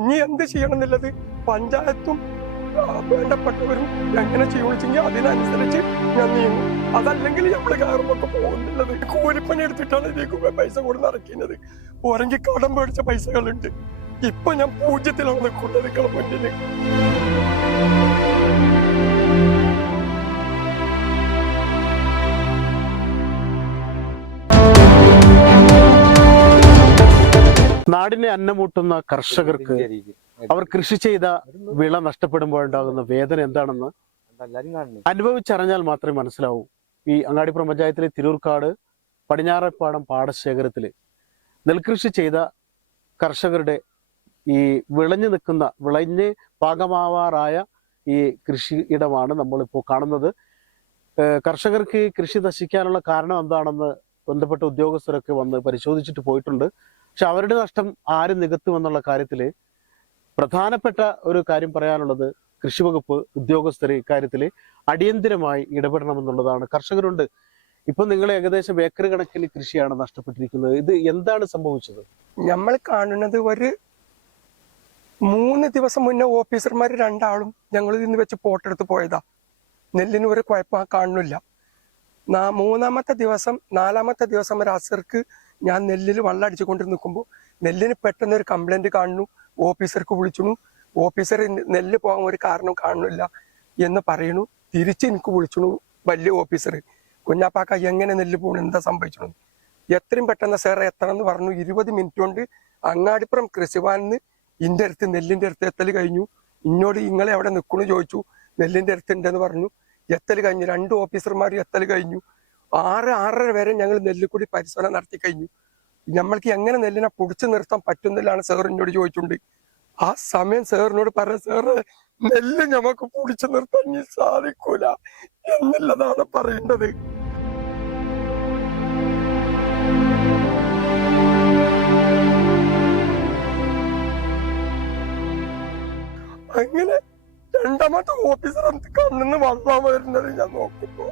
ഇനി എന്ത് ചെയ്യണം എന്നുള്ളത് പഞ്ചായത്തും വേണ്ടപ്പെട്ടവരും എങ്ങനെ ചെയ്യണമെങ്കിൽ അതിനനുസരിച്ച് ഞാൻ നീങ്ങും. അതല്ലെങ്കിൽ നമ്മൾ കാറുമൊക്കെ പോകുന്നുള്ളത്. കൂലിപ്പണി എടുത്തിട്ടാണ് ഇതിലേക്ക് പൈസ കൂടെ നടക്കുന്നത്. ഓരെങ്കിൽ കടം പേടിച്ച പൈസകളുണ്ട്. ഇപ്പൊ ഞാൻ പൂജ്യത്തിലാണ് നിൽക്കുന്നത് നിങ്ങളെ നാടിനെ അന്നമൂട്ടുന്ന കർഷകർക്ക് അവർ കൃഷി ചെയ്ത വിള നഷ്ടപ്പെടുമ്പോഴുണ്ടാകുന്ന വേദന എന്താണെന്ന് അനുഭവിച്ചറിഞ്ഞാൽ മാത്രമേ മനസ്സിലാവൂ. ഈ അങ്ങാടിപ്പുറം പഞ്ചായത്തിലെ തിരൂർക്കാട് പടിഞ്ഞാറപ്പാടം പാടശേഖരത്തിൽ നെൽകൃഷി ചെയ്ത കർഷകരുടെ ഈ വിളഞ്ഞു നിൽക്കുന്ന വിളഞ്ഞ് പാകമാവാറായ ഈ കൃഷിയിടമാണ് നമ്മളിപ്പോൾ കാണുന്നത്. കർഷകർക്ക് കൃഷി നശിക്കാനുള്ള കാരണം എന്താണെന്ന് ബന്ധപ്പെട്ട ഉദ്യോഗസ്ഥരൊക്കെ വന്ന് പരിശോധിച്ചിട്ട് പോയിട്ടുണ്ട്. പക്ഷെ അവരുടെ നഷ്ടം ആര് നികത്തുമെന്നുള്ള കാര്യത്തിൽ പ്രധാനപ്പെട്ട ഒരു കാര്യം പറയാനുള്ളത് കൃഷി വകുപ്പ് ഉദ്യോഗസ്ഥർ ഇക്കാര്യത്തിൽ അടിയന്തിരമായി ഇടപെടണമെന്നുള്ളതാണ്. കർഷകരുണ്ട്. ഇപ്പൊ നിങ്ങൾ ഏകദേശം ഏക്കർ കണക്കിന് കൃഷിയാണ് നഷ്ടപ്പെട്ടിരിക്കുന്നത്. ഇത് എന്താണ് സംഭവിച്ചത്? നമ്മൾ കാണുന്നത് ഒരു മൂന്ന് ദിവസം മുന്നേ ഓഫീസർമാർ രണ്ടാളും ഞങ്ങൾ ഇന്ന് വെച്ച് പോട്ടെടുത്ത് പോയതാ. നെല്ലിന് ഒരു കുഴപ്പം കാണുന്നില്ല. മൂന്നാമത്തെ ദിവസം നാലാമത്തെ ദിവസം ഒരു അസർക്ക് ഞാൻ നെല്ലിൽ വെള്ളം അടിച്ചുകൊണ്ട് നിൽക്കുമ്പോൾ നെല്ലിന് പെട്ടെന്ന് ഒരു കംപ്ലൈന്റ് കാണുന്നു. ഓഫീസർക്ക് വിളിച്ചു ഓഫീസർ നെല്ല് പോകാൻ ഒരു കാരണം കാണുന്നില്ല എന്ന് പറയണു തിരിച്ച് എനിക്ക് വിളിച്ചു വലിയ ഓഫീസർ കുഞ്ഞാപ്പാക്ക എങ്ങനെ നെല്ല് പോകണം എന്താ സംഭവിച്ചു എത്രയും പെട്ടെന്ന് സാർ എത്തണം എന്ന് പറഞ്ഞു. ഇരുപത് മിനിറ്റ് കൊണ്ട് അങ്ങാടിപ്പുറം കൃഷിവാനിന്ന് ഇന്റെ അടുത്ത് നെല്ലിന്റെ അടുത്ത് എത്തൽ കഴിഞ്ഞു. ഇന്നോട് ഇങ്ങളെ എവിടെ നിൽക്കണു ചോദിച്ചു. നെല്ലിന്റെ അടുത്ത് ഉണ്ടെന്ന് പറഞ്ഞു. എത്തൽ കഴിഞ്ഞു. രണ്ട് ഓഫീസർമാർ എത്തൽ കഴിഞ്ഞു. ആറ് ആറര വരെ ഞങ്ങൾ നെല്ലിക്കൂടി പരിശോധന നടത്തി കഴിഞ്ഞു. നമ്മൾക്ക് എങ്ങനെ നെല്ലിനെ പൊടിച്ചു നിർത്താൻ പറ്റുന്നില്ലാണ് സാറിനോട് ചോദിച്ചിട്ടുണ്ട്. ആ സമയം സാറിനോട് പറഞ്ഞ സാറ് നെല്ല് ഞമ്മക്ക് പൊടിച്ചു നിർത്താൻ ഇനി സാധിക്കൂല എന്നുള്ളതാണ് പറയേണ്ടത്. അങ്ങനെ രണ്ടാമത്തെ ഓഫീസർ കണ്ണിന്ന് വന്നാ വരുന്നത് ഞാൻ നോക്കുമ്പോ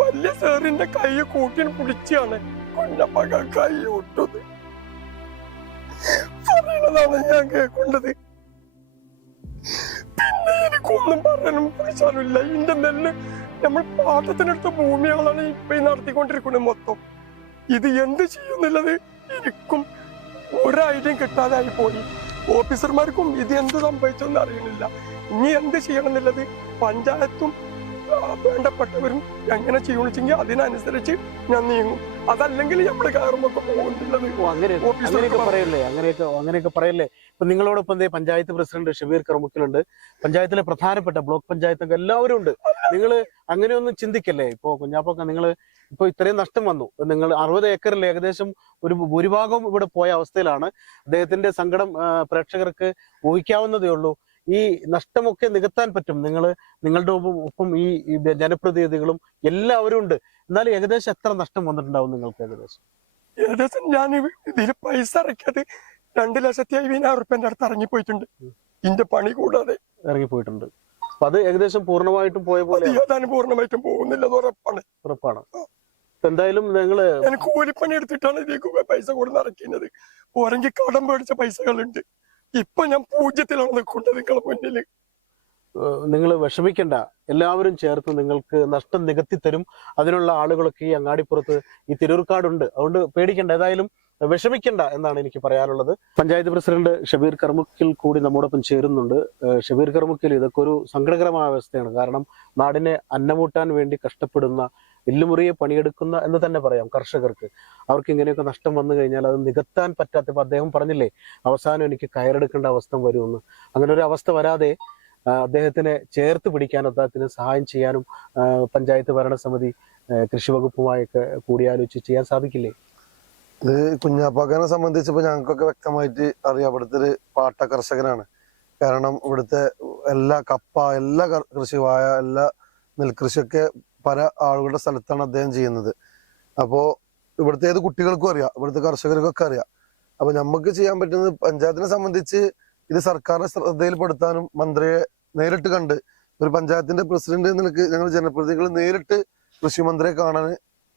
വലിയ സാറിന്റെ കൈ കൂട്ടിന് പിടിച്ചാണ് കുഞ്ഞപ്പക കൈ വിട്ടത് പറയണതാണ് ഞാൻ കേൾക്കേണ്ടത്. പിന്നെ എനിക്കൊന്നും പറയാനും പിടിച്ചാലുമില്ല ഇതിന്റെ നെല്ല് നമ്മൾ പാട്ടത്തിനടുത്ത ഭൂമികളാണ് ഇപ്പൊ നടത്തിക്കൊണ്ടിരിക്കുന്നത് മൊത്തം. ഇത് എന്ത് ചെയ്യുന്നുള്ളത് എനിക്കും ഒരു ഐഡിയയും കിട്ടാതായി പോയി. ഓഫീസർമാർക്കും ഇത് എന്ത് സംഭവിച്ചെന്ന് അറിയണില്ല ഇനി എന്ത് ചെയ്യണം എന്നുള്ളത് പഞ്ചായത്തും വേണ്ടപ്പെട്ടവരും എങ്ങനെ ചെയ്യണമെങ്കിൽ അതിനനുസരിച്ച് ഞാൻ നീങ്ങും. അതല്ലെങ്കിൽ നമ്മൾ കയറുമ്പോ പോകുന്നുള്ളത് അങ്ങനെയൊക്കെ പറയല്ലേ അങ്ങനെയൊക്കെ അങ്ങനെയൊക്കെ പറയല്ലേ. ഇപ്പൊ നിങ്ങളോടൊപ്പം പഞ്ചായത്ത് പ്രസിഡന്റ് ഷബീർ കർമുക്കിലുണ്ട് പഞ്ചായത്തിലെ പ്രധാനപ്പെട്ട ബ്ലോക്ക് പഞ്ചായത്ത് എല്ലാവരും ഉണ്ട്. നിങ്ങൾ അങ്ങനെയൊന്നും ചിന്തിക്കല്ലേ? ഇപ്പോ കുഞ്ഞാപ്പൊക്കെ നിങ്ങൾ ഇപ്പൊ ഇത്രയും നഷ്ടം വന്നു. നിങ്ങൾ അറുപത് ഏക്കറിൽ ഏകദേശം ഒരു ഭൂരിഭാഗവും ഇവിടെ പോയ അവസ്ഥയിലാണ്. അദ്ദേഹത്തിന്റെ സങ്കടം പ്രേക്ഷകർക്ക് ഊഹിക്കാവുന്നതേ ഉള്ളൂ. ഈ നഷ്ടമൊക്കെ നികത്താൻ പറ്റും. നിങ്ങൾ നിങ്ങളുടെ ഒപ്പം ഈ ജനപ്രതിനിധികളും എല്ലാവരും ഉണ്ട്. എന്നാൽ ഏകദേശം എത്ര നഷ്ടം വന്നിട്ടുണ്ടാവും നിങ്ങൾക്ക് ഏകദേശം? ഏകദേശം ഞാൻ ഇതിൽ പൈസ ഇറക്കിയത് രണ്ട് ലക്ഷത്തി അയ്യായിരം ഉറുപ്പ്യന്റെ അടുത്ത് ഇറങ്ങിപ്പോയിട്ടുണ്ട്. ഇന്റെ പണി കൂടാതെ. ഇറങ്ങിപ്പോയിട്ടുണ്ട്. അപ്പൊ അത് ഏകദേശം പൂർണമായിട്ടും പോയ പോലെ ഏതാനും പൂർണമായിട്ടും പോകുന്നില്ല അത് ഉറപ്പാണ്. ഉറപ്പാണ്. എന്തായാലും നിങ്ങൾ ഞാൻ കൂലിപ്പണി എടുത്തിട്ടാണ് ഇതിലേക്ക് പൈസ കൊടുത്ത് ഇറക്കുന്നത് ഓരെങ്കിൽ കടം പേടിച്ച പൈസകളുണ്ട്. ഇപ്പൊ ഞാൻ പൂജ്യത്തിലാണ് നിൽക്കുന്നത് നിങ്ങളെ മുന്നിൽ നിങ്ങൾ വിഷമിക്കണ്ട. എല്ലാവരും ചേർത്ത് നിങ്ങൾക്ക് നഷ്ടം നികത്തി തരും അതിനുള്ള ആളുകളൊക്കെ ഈ അങ്ങാടിപ്പുറത്ത് ഈ തിരൂർക്കാടുണ്ട്. അതുകൊണ്ട് പേടിക്കണ്ട. ഏതായാലും വിഷമിക്കണ്ട എന്നാണ് എനിക്ക് പറയാനുള്ളത്. പഞ്ചായത്ത് പ്രസിഡന്റ് ഷബീർ കർമുക്കിൽ കൂടി നമ്മോടൊപ്പം ചേരുന്നുണ്ട്. ഷബീർ കർമുക്കിൽ ഇതൊക്കെ ഒരു സങ്കടകരമായ അവസ്ഥയാണ്. കാരണം നാടിനെ അന്നമൂട്ടാൻ വേണ്ടി കഷ്ടപ്പെടുന്ന എല്ലുമുറിയെ പണിയെടുക്കുന്ന എന്ന് തന്നെ പറയാം കർഷകർക്ക്. അവർക്ക് ഇങ്ങനെയൊക്കെ നഷ്ടം വന്നു കഴിഞ്ഞാൽ അത് നികത്താൻ പറ്റാത്തപ്പോൾ അദ്ദേഹം പറഞ്ഞില്ലേ അവസാനം എനിക്ക് കയറെടുക്കേണ്ട അവസ്ഥ വരുമെന്ന്. അങ്ങനെ ഒരു അവസ്ഥ വരാതെ അദ്ദേഹത്തിനെ ചേർത്ത് പിടിക്കാനും അദ്ദേഹത്തിന് സഹായം ചെയ്യാനും പഞ്ചായത്ത് ഭരണസമിതി കൃഷി വകുപ്പുമായൊക്കെ കൂടിയാലോചിച്ച് ചെയ്യാൻ സാധിക്കില്ലേ? ഇത് കുഞ്ഞാപ്പാക്കനെ സംബന്ധിച്ചപ്പോൾ ഞങ്ങൾക്കൊക്കെ വ്യക്തമായിട്ട് അറിയാം ഇവിടുത്തെ ഒരു പാട്ട കർഷകനാണ്. കാരണം ഇവിടുത്തെ എല്ലാ കപ്പ എല്ലാ കൃഷി എല്ലാ നെൽകൃഷിയൊക്കെ പല ആളുകളുടെ സ്ഥലത്താണ് അദ്ദേഹം ചെയ്യുന്നത്. അപ്പോ ഇവിടുത്തെ ഏത് കുട്ടികൾക്കും അറിയാം ഇവിടുത്തെ കർഷകർക്കൊക്കെ അറിയാം. അപ്പൊ നമുക്ക് ചെയ്യാൻ പറ്റുന്നത് പഞ്ചായത്തിനെ സംബന്ധിച്ച് ഇത് സർക്കാരിന്റെ ശ്രദ്ധയിൽപ്പെടുത്താനും മന്ത്രിയെ നേരിട്ട് കണ്ട് ഒരു പഞ്ചായത്തിന്റെ പ്രസിഡന്റ് നിനക്ക് ഞങ്ങൾ ജനപ്രതിനിധികൾ നേരിട്ട് കൃഷി മന്ത്രിയെ കാണാൻ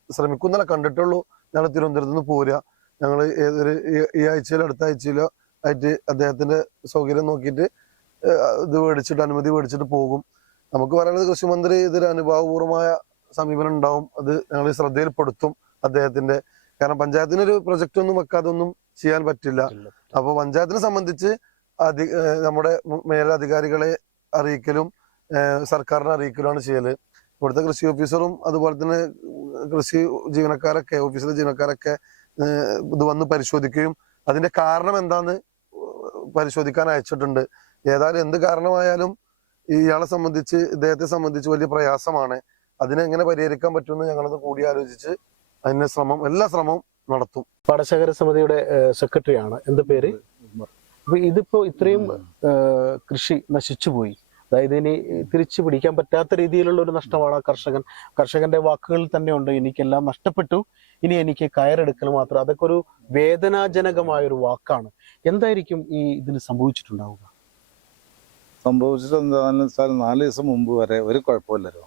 ശ്രമിക്കുന്നല്ല കണ്ടിട്ടുള്ളൂ. ഞങ്ങൾ തിരുവനന്തപുരത്ത് നിന്ന് പോരുക. ഞങ്ങൾ ഏതൊരു ഈ ആഴ്ചയിലോ അടുത്ത ആഴ്ചയിലോ ആയിട്ട് അദ്ദേഹത്തിന്റെ സൗകര്യം നോക്കിയിട്ട് ഇത് മേടിച്ചിട്ട് അനുമതി മേടിച്ചിട്ട് പോകും. നമുക്ക് പറയുന്നത് കൃഷിമന്ത്രി ഇതൊരു അനുഭാവപൂർവമായ സമീപനം ഉണ്ടാവും. അത് ഞങ്ങൾ ശ്രദ്ധയിൽപ്പെടുത്തും അദ്ദേഹത്തിന്റെ. കാരണം പഞ്ചായത്തിനൊരു പ്രൊജക്റ്റ് ഒന്നും വെക്കാതെ ഒന്നും ചെയ്യാൻ പറ്റില്ല. അപ്പൊ പഞ്ചായത്തിനെ സംബന്ധിച്ച് അധി നമ്മുടെ മേലധികാരികളെ അറിയിക്കലും സർക്കാരിനെ അറിയിക്കലുമാണ് ചെയ്യൽ. ഇവിടുത്തെ കൃഷി ഓഫീസറും അതുപോലെ തന്നെ കൃഷി ജീവനക്കാരൊക്കെ ഓഫീസിലെ ജീവനക്കാരൊക്കെ ഇത് വന്ന് പരിശോധിക്കുകയും അതിന്റെ കാരണം എന്താന്ന് പരിശോധിക്കാൻ അയച്ചിട്ടുണ്ട്. ഏതായാലും എന്ത് കാരണമായാലും ഇയാളെ സംബന്ധിച്ച് ഇദ്ദേഹത്തെ സംബന്ധിച്ച് വലിയ പ്രയാസമാണ്. അതിനെങ്ങനെ പരിഹരിക്കാൻ പറ്റുമെന്ന് ഞങ്ങളത് കൂടിയാലോചിച്ച് അതിന്റെ ശ്രമം എല്ലാ ശ്രമവും നടത്തും. പാടശേഖര സമിതിയുടെ സെക്രട്ടറിയാണ്. എന്ത് പേര്? അപ്പൊ ഇതിപ്പോ ഇത്രയും കൃഷി നശിച്ചു പോയി. അതായത് ഇനി തിരിച്ചു പിടിക്കാൻ പറ്റാത്ത രീതിയിലുള്ള ഒരു നഷ്ടമാണ് കർഷകൻ. കർഷകന്റെ വാക്കുകളിൽ തന്നെ ഉണ്ട് എനിക്കെല്ലാം നഷ്ടപ്പെട്ടു ഇനി എനിക്ക് കയറെടുക്കൽ മാത്രം. അതൊക്കെ ഒരു വേദനാജനകമായ ഒരു വാക്കാണ്. എന്തായിരിക്കും ഈ ഇതിന് സംഭവിച്ചിട്ടുണ്ടാവുക? സംഭവിച്ചിട്ട് വെച്ചാൽ നാല് ദിവസം മുമ്പ് വരെ ഒരു കുഴപ്പമില്ലല്ലോ.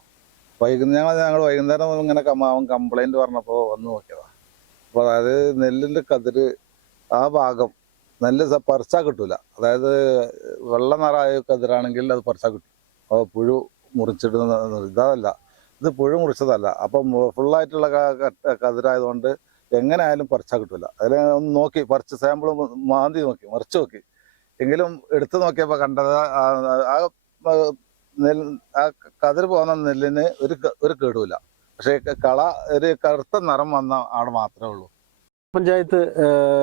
വൈകുന്നേരം ഞങ്ങൾ വൈകുന്നേരം ഇങ്ങനെ കമാവും കംപ്ലൈന്റ് പറഞ്ഞപ്പോൾ വന്ന് നോക്കിയതാ. അപ്പോൾ അതായത് നെല്ലിന്റെ കതിര് ആ ഭാഗം നെല്ല് പറിച്ച കിട്ടൂല. അതായത് വെള്ള നിറായ കതിരാണെങ്കിൽ അത് പറിച്ചാൽ കിട്ടും. അപ്പോൾ പുഴു മുറിച്ചിട്ട് ഇതല്ല. ഇത് പുഴു മുറിച്ചതല്ല. അപ്പം ഫുള്ളായിട്ടുള്ള കതിരായതുകൊണ്ട് എങ്ങനെ ആയാലും പറിച്ചാൽ കിട്ടൂല. അതിൽ ഒന്ന് നോക്കി പറിച്ച് സാമ്പിൾ മാന്തി നോക്കി മറിച്ച് നോക്കി. എങ്കിലും എടുത്തു നോക്കിയപ്പോൾ കണ്ടത് ആ- നെൽ ആ കതിർ പോകുന്ന നെല്ലിന് ഒരു ഒരു കേടുമില്ല പക്ഷേ കള ഒരു കറുത്ത നിറം വന്ന ആട് മാത്രമേ ഉള്ളൂ. പഞ്ചായത്ത്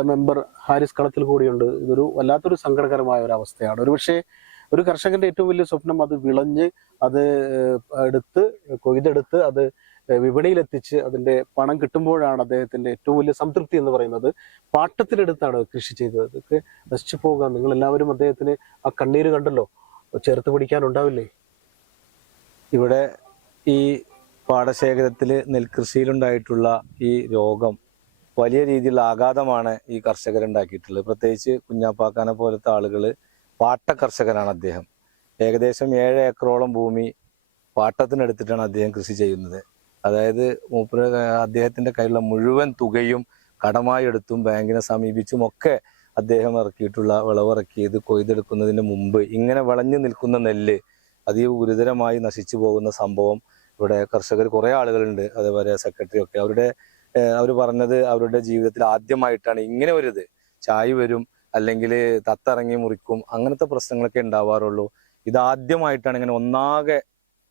മെമ്പർ ഹാരിസ് കളത്തിൽ കൂടിയുണ്ട്. ഇതൊരു വല്ലാത്തൊരു സങ്കടകരമായ ഒരു അവസ്ഥയാണ്. ഒരുപക്ഷെ ഒരു കർഷകന്റെ ഏറ്റവും വലിയ സ്വപ്നം അത് വിളഞ്ഞ് അത് എടുത്ത് കൊയ്തെടുത്ത് അത് വിപണിയിലെത്തിച്ച് അതിന്റെ പണം കിട്ടുമ്പോഴാണ് അദ്ദേഹത്തിന്റെ ഏറ്റവും വലിയ സംതൃപ്തി എന്ന് പറയുന്നത്. പാട്ടത്തിനെടുത്താണ് കൃഷി ചെയ്തത്. ഇതൊക്കെ നശിച്ചു പോകാം നിങ്ങൾ എല്ലാവരും അദ്ദേഹത്തിന് ആ കണ്ണീര് കണ്ടല്ലോ. ചേർത്ത് പിടിക്കാനുണ്ടാവില്ലേ? ഇവിടെ ഈ പാടശേഖരത്തിൽ നെൽകൃഷിയിലുണ്ടായിട്ടുള്ള ഈ രോഗം വലിയ രീതിയിലുള്ള ആഘാതമാണ് ഈ കർഷകരുണ്ടാക്കിയിട്ടുള്ളത്. പ്രത്യേകിച്ച് കുഞ്ഞാപ്പാക്കാനെ പോലത്തെ ആളുകൾ പാട്ട കർഷകനാണ് അദ്ദേഹം. ഏകദേശം ഏഴ് ഏക്കറോളം ഭൂമി പാട്ടത്തിനെടുത്തിട്ടാണ് അദ്ദേഹം കൃഷി ചെയ്യുന്നത്. അതായത് മൂപ്പര് അദ്ദേഹത്തിന്റെ കയ്യിലുള്ള മുഴുവൻ തുകയും കടമായി എടുത്തും ബാങ്കിനെ സമീപിച്ചും ഒക്കെ അദ്ദേഹം ഇറക്കിയിട്ടുള്ള വിളവിറക്കിയത് കൊയ്തെടുക്കുന്നതിന് മുമ്പ് ഇങ്ങനെ വളഞ്ഞു നിൽക്കുന്ന നെല്ല് അതീവ ഗുരുതരമായി നശിച്ചു പോകുന്ന സംഭവം ഇവിടെ കർഷകർ കുറേ ആളുകളുണ്ട്. അതേപോലെ സെക്രട്ടറി ഒക്കെ. അവരുടെ അവർ പറഞ്ഞത് അവരുടെ ജീവിതത്തിൽ ആദ്യമായിട്ടാണ് ഇങ്ങനെ ഒരു ഇത് ചായ വരും അല്ലെങ്കിൽ തത്തിറങ്ങി മുറിക്കും അങ്ങനത്തെ പ്രശ്നങ്ങളൊക്കെ ഉണ്ടാവാറുള്ളൂ. ഇതാദ്യമായിട്ടാണ് ഇങ്ങനെ ഒന്നാകെ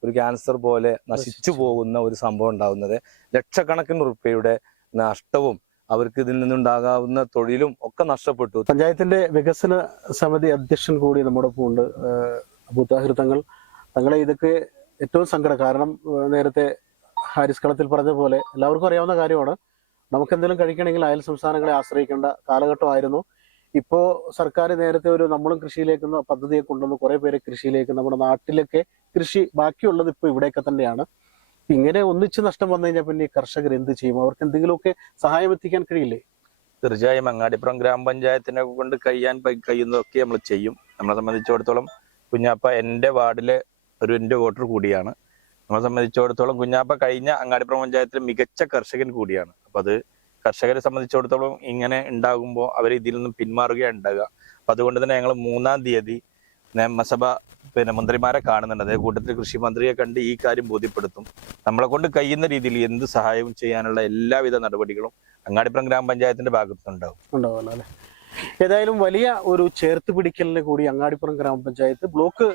ഒരു ക്യാൻസർ പോലെ നശിച്ചു പോകുന്ന ഒരു സംഭവം ഉണ്ടാകുന്നത് ലക്ഷക്കണക്കിന് റുപ്യയുടെ നഷ്ടവും അവർക്ക് ഇതിൽ നിന്നുണ്ടാകാവുന്ന തൊഴിലും ഒക്കെ നഷ്ടപ്പെട്ടു. പഞ്ചായത്തിന്റെ വികസന സമിതി അധ്യക്ഷൻ കൂടി നമ്മുടെ ഒപ്പം ഉണ്ട്. ബുദ്ധാഹൃതങ്ങൾ തങ്ങൾ. തങ്ങളെ ഇതൊക്കെ ഏറ്റവും സങ്കടം. കാരണം നേരത്തെ ഹാരിസ് കളത്തിൽ പറഞ്ഞ പോലെ എല്ലാവർക്കും അറിയാവുന്ന കാര്യമാണ്. നമുക്ക് എന്തെങ്കിലും കഴിക്കണമെങ്കിൽ അയൽ സംസ്ഥാനങ്ങളെ ആശ്രയിക്കേണ്ട കാലഘട്ടമായിരുന്നു. ഇപ്പോ സർക്കാർ നേരത്തെ ഒരു നമ്മളും കൃഷിയിലേക്ക് പദ്ധതിയെ കൊണ്ടുവന്ന് കുറെ പേരെ കൃഷിയിലേക്ക് നമ്മുടെ നാട്ടിലൊക്കെ കൃഷി ബാക്കിയുള്ളത് ഇപ്പൊ ഇവിടെയൊക്കെ തന്നെയാണ്. ഇങ്ങനെ ഒന്നിച്ച് നഷ്ടം വന്നു കഴിഞ്ഞാൽ പിന്നെ കർഷകർ എന്ത് ചെയ്യും? അവർക്ക് എന്തെങ്കിലുമൊക്കെ സഹായം എത്തിക്കാൻ കഴിയില്ലേ? തീർച്ചയായും അങ്ങാടിപ്പുറം ഗ്രാമപഞ്ചായത്തിനെ കൊണ്ട് കഴിയാൻ കഴിയുന്നതൊക്കെ നമ്മൾ ചെയ്യും. നമ്മളെ സംബന്ധിച്ചിടത്തോളം കുഞ്ഞാപ്പ എന്റെ വാർഡിലെ ഒരു എന്റെ വോട്ടർ കൂടിയാണ്. നമ്മളെ സംബന്ധിച്ചിടത്തോളം കുഞ്ഞാപ്പ കഴിഞ്ഞ അങ്ങാടിപ്പുറം പഞ്ചായത്തിലെ മികച്ച കർഷകൻ കൂടിയാണ്. അപ്പൊ അത് കർഷകരെ സംബന്ധിച്ചിടത്തോളം ഇങ്ങനെ ഉണ്ടാകുമ്പോൾ അവർ ഇതിൽ നിന്നും പിന്മാറുകയാണ് ഉണ്ടാകുക അപ്പൊ അതുകൊണ്ട് തന്നെ ഞങ്ങൾ മൂന്നാം തീയതി നിയമസഭ പിന്നെ മന്ത്രിമാരെ കാണുന്നുണ്ട്. അതേ കൂട്ടത്തിൽ കൃഷി മന്ത്രിയെ കണ്ട് ഈ കാര്യം ബോധ്യപ്പെടുത്തും. നമ്മളെ കൊണ്ട് കഴിയുന്ന രീതിയിൽ എന്ത് സഹായവും ചെയ്യാനുള്ള എല്ലാവിധ നടപടികളും അങ്ങാടിപ്പുറം ഗ്രാമപഞ്ചായത്തിന്റെ ഭാഗത്തുനിന്നുണ്ടാവും. ഉണ്ടാവുമല്ലോ ഏതായാലും വലിയ ഒരു ചേർത്ത് പിടിക്കലിന് കൂടി അങ്ങാടിപ്പുറം ഗ്രാമപഞ്ചായത്ത് ബ്ലോക്ക്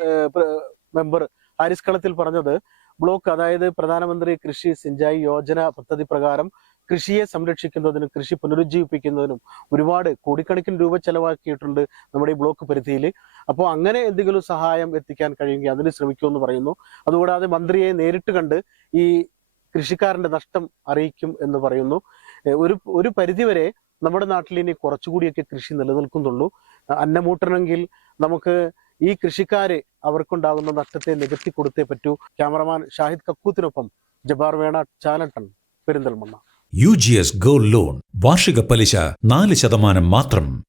മെമ്പർ ഹാരിസ് കളത്തിൽ പറഞ്ഞത് ബ്ലോക്ക് അതായത് പ്രധാനമന്ത്രി കൃഷി സിഞ്ചായി യോജന പദ്ധതി പ്രകാരം കൃഷിയെ സംരക്ഷിക്കുന്നതിനും കൃഷി പുനരുജ്ജീവിപ്പിക്കുന്നതിനും ഒരുപാട് കോടിക്കണക്കിന് രൂപ ചെലവാക്കിയിട്ടുണ്ട് നമ്മുടെ ഈ ബ്ലോക്ക് പരിധിയിൽ. അപ്പോൾ അങ്ങനെ എന്തെങ്കിലും സഹായം എത്തിക്കാൻ കഴിയുമെങ്കിൽ അതിന് ശ്രമിക്കുമെന്ന് പറയുന്നു. അതുകൂടാതെ മന്ത്രിയെ നേരിട്ട് കണ്ട് ഈ കൃഷിക്കാരന്റെ നഷ്ടം അറിയിക്കും എന്ന് പറയുന്നു. ഒരു ഒരു പരിധിവരെ നമ്മുടെ നാട്ടിൽ ഇനി കുറച്ചുകൂടിയൊക്കെ കൃഷി നിലനിൽക്കുന്നുള്ളൂ. അന്നമൂട്ടണമെങ്കിൽ നമുക്ക് ഈ കൃഷിക്കാരെ അവർക്കുണ്ടാകുന്ന നഷ്ടത്തെ നികത്തി കൊടുത്തേ പറ്റൂ. ക്യാമറമാൻ ഷാഹിദ് കക്കൂത്തിനൊപ്പം ജബാർ വേണ ചാലട്ടൺ Perinthalmanna. U G S gold loan വാർഷിക പലിശ നാല് ശതമാനം മാത്രം.